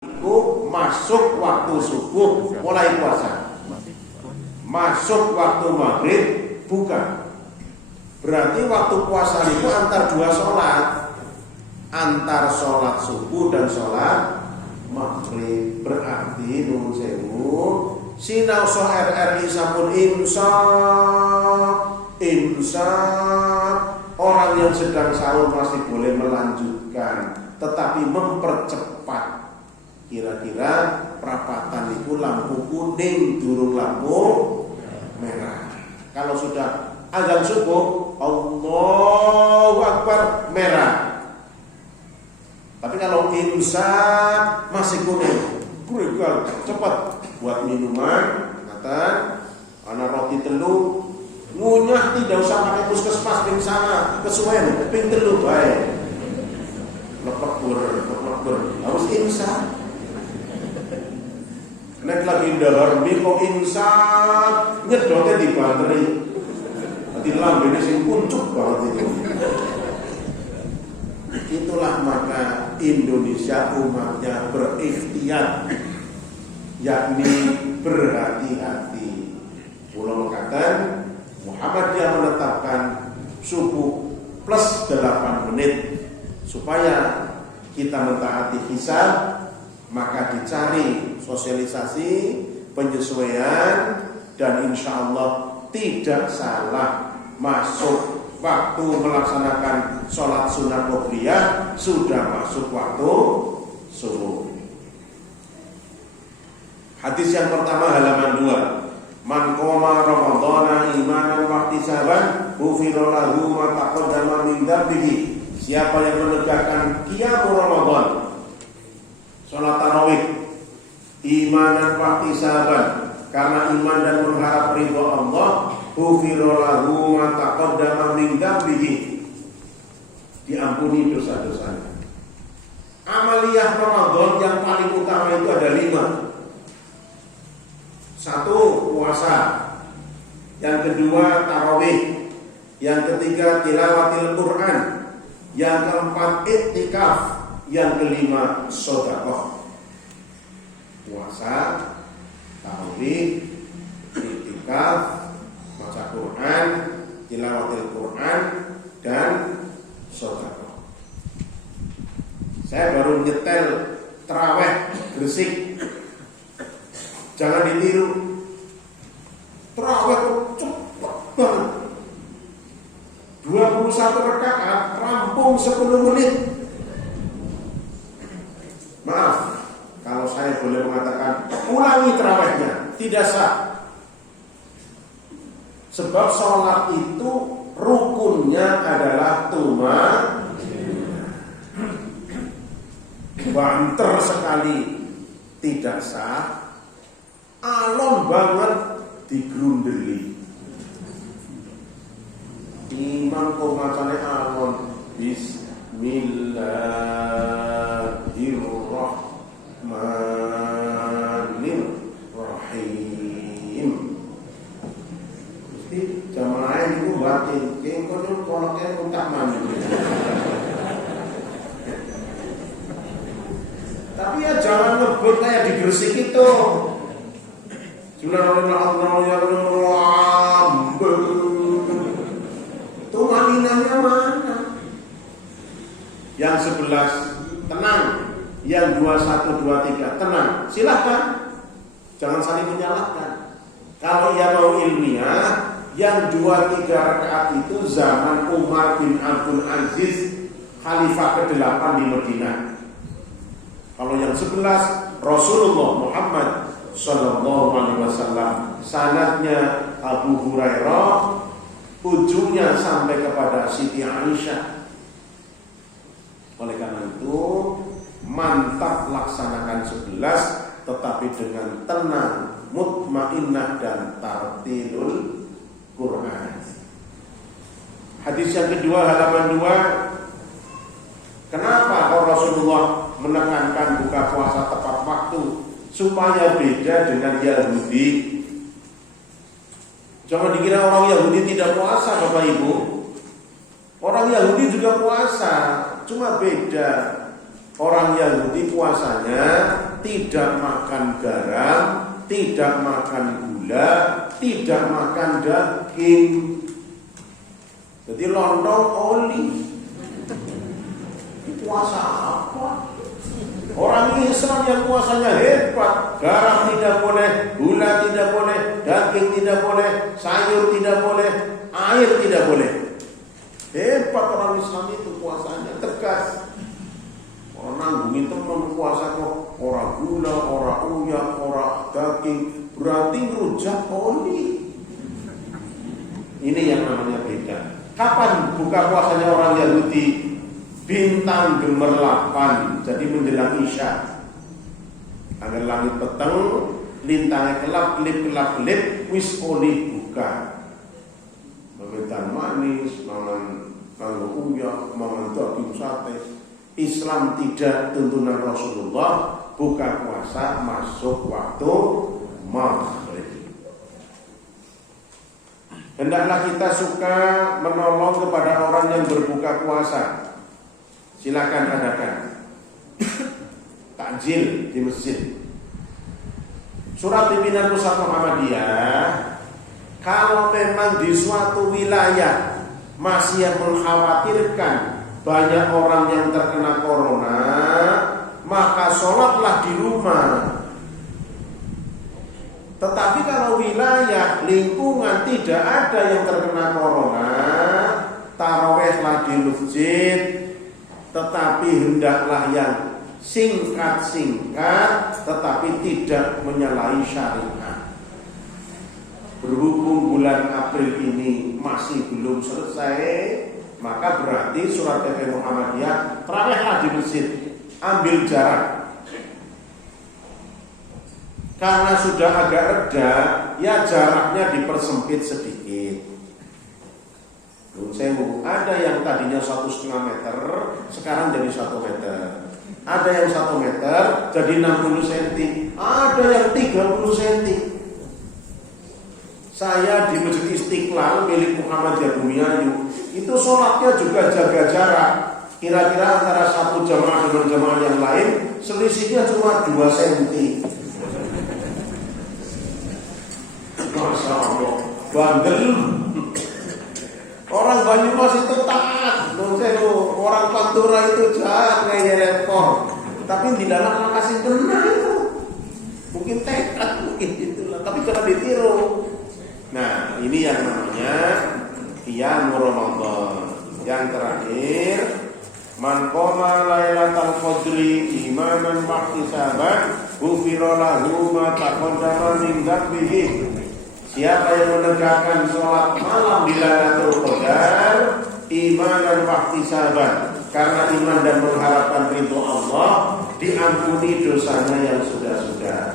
itu masuk waktu subuh mulai puasa, masuk waktu maghrib buka. Berarti waktu puasa itu antar dua sholat, antar sholat subuh dan sholat maghrib. Berarti nun sewu sinau so RRI sampun imsak, orang yang sedang sahur masih boleh melanjutkan, tetapi mempercepat. Kira-kira perapatan itu lampu kuning durung lampu merah. Kalau sudah azan subuh Allahu Akbar merah. Tapi kalau imsak masih kuning, kurigal cepat buat minuman, kata ana roti telu ngunyah, tidak usah pakai puskesmas ping sana kesuwen ping telu bae. Lepek harus imsak. Nek lagi ndahar mi kok imsak nyedote di bateri. Dadi lambene sing kuncup banget itu. Itulah maka Indonesia umatnya berikhtiar, yakni berhati-hati. Kula mengatakan Muhammadiyah menetapkan subuh plus 8 menit supaya kita mentaati hisab, maka dicari sosialisasi penyesuaian dan insya Allah tidak salah masuk waktu melaksanakan sholat sunnah qobliyah, sudah masuk waktu subuh. Hadis yang pertama halaman 2. Man qoma ramadhana imanan wa ihtisaban ghufira lahu ma taqaddama min dhanbihi. Siapa yang menegakkan qiyamul Ramadan, salat tarawih, imanan wa ihtisaban, karena iman dan mengharap ridha Allah, ghufira lahu ma taqaddama min dhanbihi, diampuni dosa-dosanya. Amaliyah Ramadan yang paling utama itu ada 5. 1. Puasa, yang kedua tarawih, yang ketiga tilawatil Quran, yang keempat iktikaf, yang kelima sedekah. Puasa, tarawih, iktikaf, baca Quran, tilawatil Quran, dan sedekah. Saya baru nyetel tarawih Gresik. Jangan ditiru. Tarawih cepat banget. 21 rakaat rampung 10 menit. Maaf kalau saya boleh mengatakan ulangi tarawihnya, tidak sah. Sebab sholat itu rukunnya adalah banter sekali, tidak sah. Alon banget digrundeli. Imam kok macane alon. Bismillahirrahmanirrahim. Mesti jamaah itu batin. Kengkono koloknya utak mandi. Tapi ya jangan ngebut kayak di Gresik itu. Tumaninanya mana? Yang 11 tenang, yang 21, 23 tenang. Silahkan, jangan saling menyalahkan. Kalau ia mau ilmiah, yang 2-3 rakaat itu zaman Umar bin Abdul Aziz, Khalifah ke-8 di Madinah. Kalau yang 11 Rasulullah Muhammad Sallallahu Alaihi Wasallam, sanadnya Abu Hurairah, ujungnya sampai kepada Siti Aisyah. Oleh karena itu mantap laksanakan 11, tetapi dengan tenang, mutmainnah dan tartilul Quran. Hadis yang kedua halaman 2. Kenapa Rasulullah menekankan buka puasa tepat waktu? Supaya beda dengan Yahudi. Jangan dikira orang Yahudi tidak puasa, Bapak Ibu. Orang Yahudi juga puasa, cuma beda. Orang Yahudi puasanya tidak makan garam, tidak makan gula, tidak makan daging. Jadi lontong oli. Puasa apa? Orang Islam yang puasanya hebat, garam tidak boleh, gula tidak boleh, daging tidak boleh, sayur tidak boleh, air tidak boleh. Hebat orang Islam itu puasanya tegas. Orang nanggungin teman puasa kok orang gula, orang uyak, orang daging, berarti ngerujak oli. Ini yang namanya beda. Kapan buka puasanya orang Yahudi? Bintang gemerlapan, jadi menjelang Isya. Angin langit peteng, lintangnya kelap-kelip, wis oleh buka. Makan manis, makan uyak, makan daging sate. Islam tidak tuntunan Rasulullah, buka puasa masuk waktu maghrib. Hendaklah kita suka menolong kepada orang yang berbuka puasa. Silakan adakan takjil di masjid. Surat pimpinan Pusat Muhammadiyah, kalau memang di suatu wilayah masih yang mengkhawatirkan banyak orang yang terkena corona, maka sholatlah di rumah. Tetapi kalau wilayah lingkungan tidak ada yang terkena corona, tarawehlah di masjid. Tetapi hendaklah yang singkat-singkat, tetapi tidak menyalahi syariat. Berhubung bulan April ini masih belum selesai, maka berarti surat PP Muhammadiyah tarawihlah di masjid, ambil jarak. Karena sudah agak reda, ya jaraknya dipersempit sedikit. Ada yang tadinya 1,5 meter, sekarang jadi 1 meter. Ada yang 1 meter jadi 60 cm, ada yang 30 cm. Saya di Masjid Istiqlal milik Muhammadiyah Bumiayu, itu sholatnya juga jaga jarak. Kira-kira antara satu jamaah dengan jamaah yang lain selisihnya cuma 2 cm. Masya Allah, bandel. Orang Banyumas itu taat, orang Pantura itu jahat kayak repot. Tapi di dalam makasih benar itu, mungkin tekad, mungkin itulah. Tapi jangan ditiru. Nah, ini yang namanya qiyamul Ramadan. Yang terakhir, man qama lailatal qadri imanan wa ihtisaban, ghufira lahu ma taqaddama min dhanbihi. Siapa yang menegakkan sholat malam di Lailatul Qadar imanan wa ihtisaban, karena iman dan mengharapkan ridho Allah, diampuni dosanya yang sudah-sudah.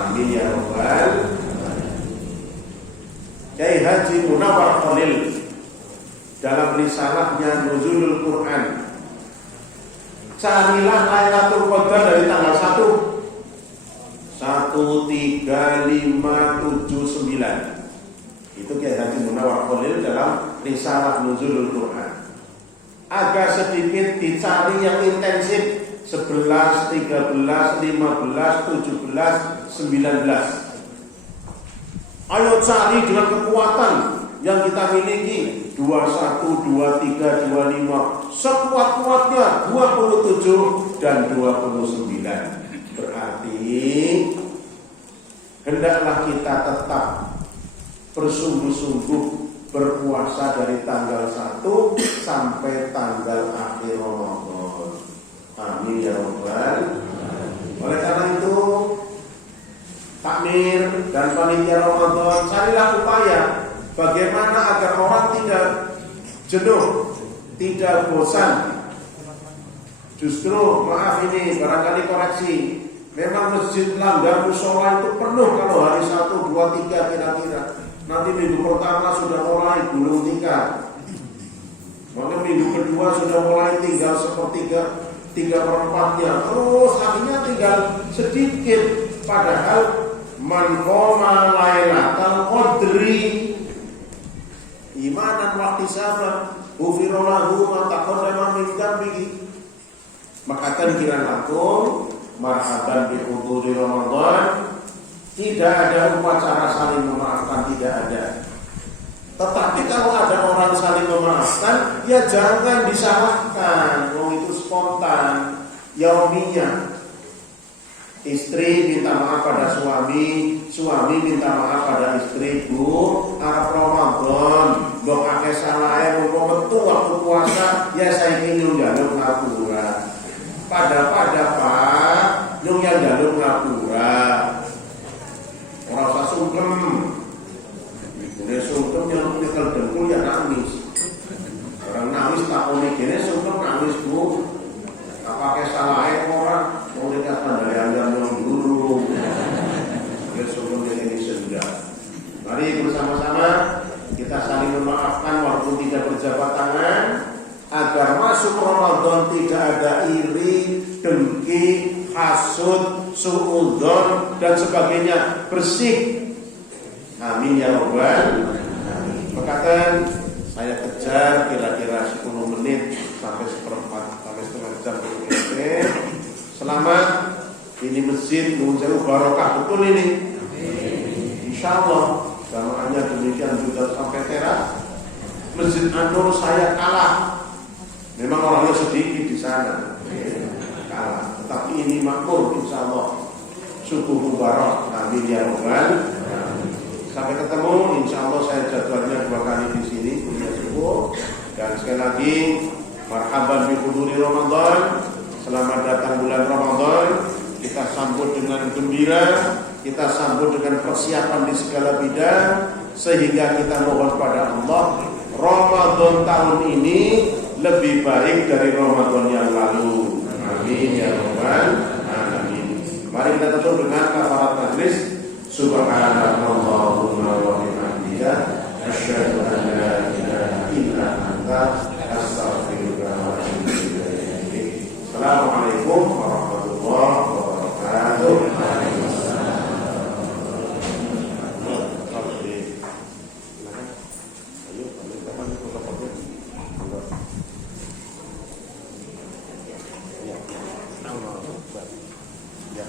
Amin ya rabbal alamin. Kiai Haji Munawwar Khalil dalam risalahnya Nuzulul Quran, carilah Lailatul Qadar dari tanggal 1, 1, 3, 5, 7, 9. Itu Kiai Haji Munawwar Khalil dalam risalah Nuzulul Quran. Agak sedikit dicari yang intensif, 11, 13, 15, 17, 19. Ayo cari dengan kekuatan yang kita miliki, 21, 23, 25, sekuat-kuatnya 27 dan 29. Berarti hendaklah kita tetap bersungguh-sungguh berpuasa dari tanggal 1 sampai tanggal akhir Ramadan. Amin ya rabbal alamin. Oleh karena itu, takmir dan panitia Ramadan, carilah upaya bagaimana agar orang tidak jenuh, tidak bosan. Justru maaf ini barangkali koreksi, memang masjid langgar musola itu penuh kalau hari 1, 2, 3 kira-kira. Nanti minggu pertama sudah mulai gulung tikar, maka minggu kedua sudah mulai tinggal sepertiga, 3/4-nya, terus akhirnya tinggal sedikit. Padahal man qoma lailatal qadri imanan wa ihtisaban ghufira lahu ma taqaddama min dhanbihi. Maka kan kira lakum marhaban bi huduri Ramadan, tidak ada upacara saling memaafkan, tidak ada. Tetapi kalau ada orang saling memaafkan, ya jangan disalahkan. Itu spontan, yaumiyah. Istri minta maaf pada suami, suami minta maaf pada istri. Bu, arep Ramadan, mbok akeh salahe mumpung metu waktu puasa, ya saiki nyung njaluk ngapura. Pada Pak, nyung yang njaluk ngapura. Ora usah sungkem. Ibune sungkem yang nyekel dengkul ya nangis. Orang nangis takone kene sungkem nangis, Bu. Apa pakai salahe ora? Mau dikatakan dari anda yang dulu. Besok ini senja. Mari bersama-sama kita saling memaafkan walaupun tidak berjabat tangan, agar masuk Ramadan tidak ada iri, dengki, hasud, suudzon dan sebagainya, bersih. Amin ya rabbal alamin. Makatan saya kejar kira-kira 10 menit sampai seperempat sampai setengah jam menit. Selamat, ini masjid mengucapkan barokah betul ini. Insya Allah jamaahnya demikian juga sampai teras. Masjid An-Nur saya kalah. Memang orangnya sedikit di sana, kalah. Tetapi ini makmur, insya Allah. Subuh mubarak, amin ya rabbal alamin. Sampai ketemu, insya Allah saya jadwalnya 2 kali di sini punya subuh. Dan sekali lagi, marhaban bi huduri Ramadan. Selamat datang bulan Ramadan. Kita sambut dengan gembira, kita sambut dengan persiapan di segala bidang, sehingga kita mohon pada Allah Ramadan tahun ini lebih baik dari Ramadan yang lalu. Amin ya rabbal alamin. Mari kita tutup dengan kafarat majlis. Subhanallahumma wa bihamdika asyhadu an la ilaha illa anta astaghfiruka wa atubu ilaik. Assalamualaikum warahmatullahi wabarakatuh. Ya,